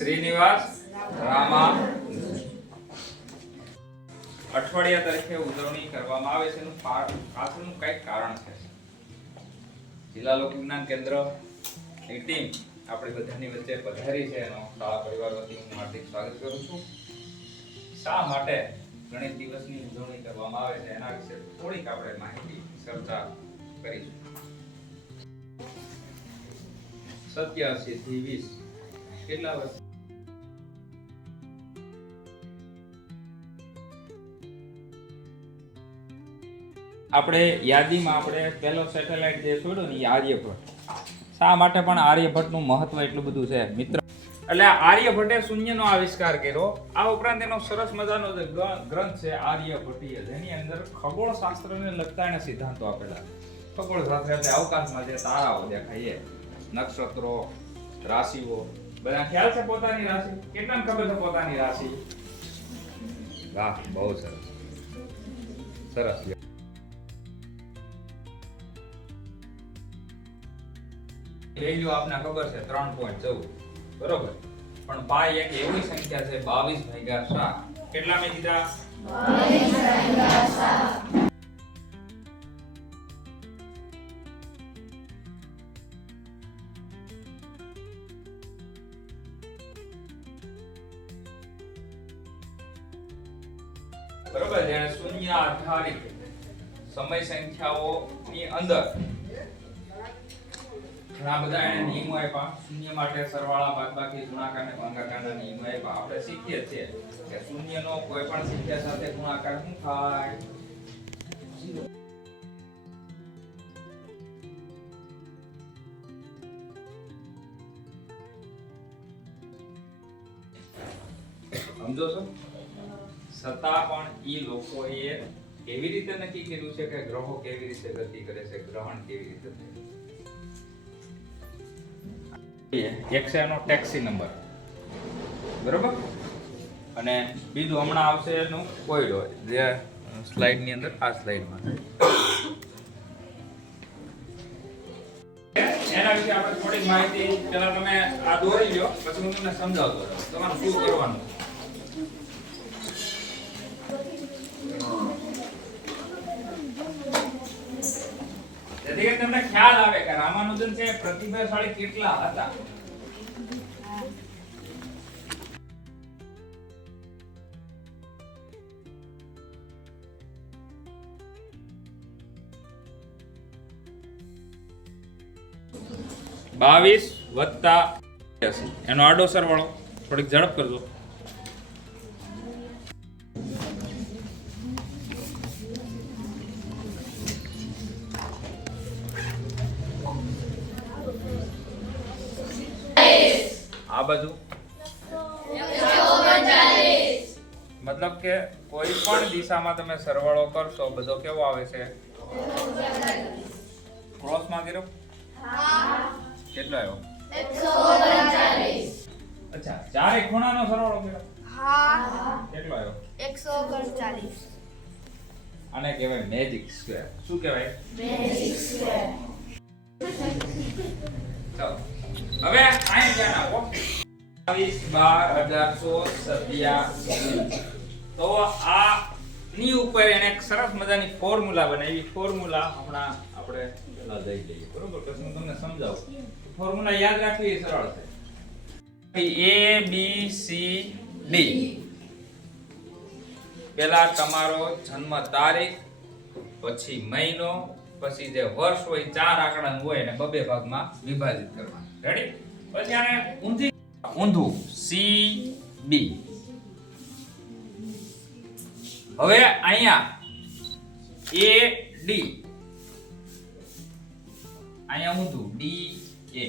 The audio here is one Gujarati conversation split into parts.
શ્રીનિવાસ રામા અઠવાડિયા તરીકે ઉજવણી કરવામાં આવે છે એનું પાછળનું કંઈક કારણ છે. જિલ્લા લોક વિજ્ઞાન કેન્દ્ર ની ટીમ આપણી બધાની વચ્ચે પધારી છે એનો શાળા પરિવાર વતી હું હાર્દિક સ્વાગત કરું છું. શા માટે ગણિત દિવસની ઉજવણી કરવામાં આવે છે એના વિશે થોડીક આપણે માહિતી ચર્ચા કરીશું. 87 થી 20 કેટલા વર્ષ? આપણે યાદીમાં આપણે પહેલો સેટેલાઇટ જે છોડ્યો ને એ આર્યભટ્ટ. શા માટે પણ આર્યભટ્ટનું મહત્વ એટલું બધું છે મિત્ર? એટલે આર્યભટ્ટે શૂન્યનો આવિષ્કાર કર્યો. આ ઉપરાંત એનો સરસ મજાનો જે ગ્રંથ છે આર્યભટ્ટીય, જેની અંદર ખગોળશાસ્ત્રને લગતા એના સિદ્ધાંતો આપેલા. ખગોળશાસ્ત્ર એટલે અવકાશમાં જે તારાઓ દેખાય એ, નક્ષત્રો, રાશિઓ, બધા ખ્યાલ છે પોતાની રાશિ? કેટલાને ખબર છે પોતાની રાશિ? વાહ, બહુ સરસ સરસ. વેલ્યુ આપને ખબર છે 3.14, બરોબર. પણ પાઈ એક એવી સંખ્યા છે 22 / 7. કેટલા મેં કીધા? 22 / 7. બરોબર. જેને શૂન્ય આધારિત સમય સંખ્યાઓની અંદર ઘણા બધા એને નિયમો આપ્યા. શૂન્ય માટે સરવાળા, બાદબાકી, ગુણાકાર અને ભાગાકારના નિયમો આપ્યા. આપણે શીખીએ છીએ કે શૂન્યનો કોઈ પણ સંખ્યા સાથે ગુણાકાર શું થાય? સમજો છો? છતાં પણ ઈ લોકોએ કેવી રીતે નક્કી કર્યું છે કે ગ્રહો કેવી રીતે ગતિ કરે છે, ગ્રહણ કેવી રીતે થાય? એક છે એનો ટેક્સી નંબર, બરોબર. અને બીજું હમણાં આવશે એનું કોયડો, જે સ્લાઇડ ની અંદર આ સ્લાઇડમાં એના વિશે આપણે થોડી માહિતી પહેલા તમે આ દોરી લો, પછી હું તમને સમજાવતો રહું તમારે શું કરવાનું. જેથી કે તમને ખ્યાલ આવે કે રામાનુજન છે પ્રતિભાશાળી કેટલા હતા. બાવીસ વત્તા એનો આડો સરવાળો થોડીક ઝડપ કરજો. આ બાજુ મતલબ કે કોઈ પણ દિશામાં તમે સરવાળો કરશો બધો કેવો આવે છે? ક્રોસમાં કર્યો? કેટલો આવ્યો? 139. અચ્છા, ચારે ખૂણાનો સરવાળો કર્યો? કેટલો આવ્યો? 139. આને કહેવાય મેજિક સ્ક્વેર. શું કહેવાય? Magic square. ચાલો હવે અહીં ધ્યાન આપો. 22/1887. તો આ ની ઉપર એને એક સરસ મજાની ફોર્મ્યુલા બનાવી. ફોર્મ્યુલા હમણાં આપણે પેલા દઈ દઈએ, બરોબર? પછી હું તમને સમજાવું. ફોર્મ્યુલા યાદ રાખવી એ સરળ છે. A B C D. પહેલા તમારો જન્મ તારીખ, પછી મહિનો, પછી જે વર્ષ હોય 4 આંકડાનું હોય અને 2 ભાગમાં વિભાજિત કરવાનું. રેડી? પછી આને ઊંધું C B. હવે અહીંયા A D, અહીંયા ઊંધું D A.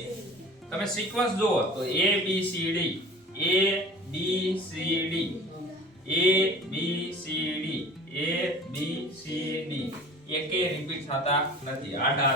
તમે સિક્વન્સ જુઓ તો A B C D, A B C D, A B C D, A B C D એકે રિપીટ થતા નથી. આડા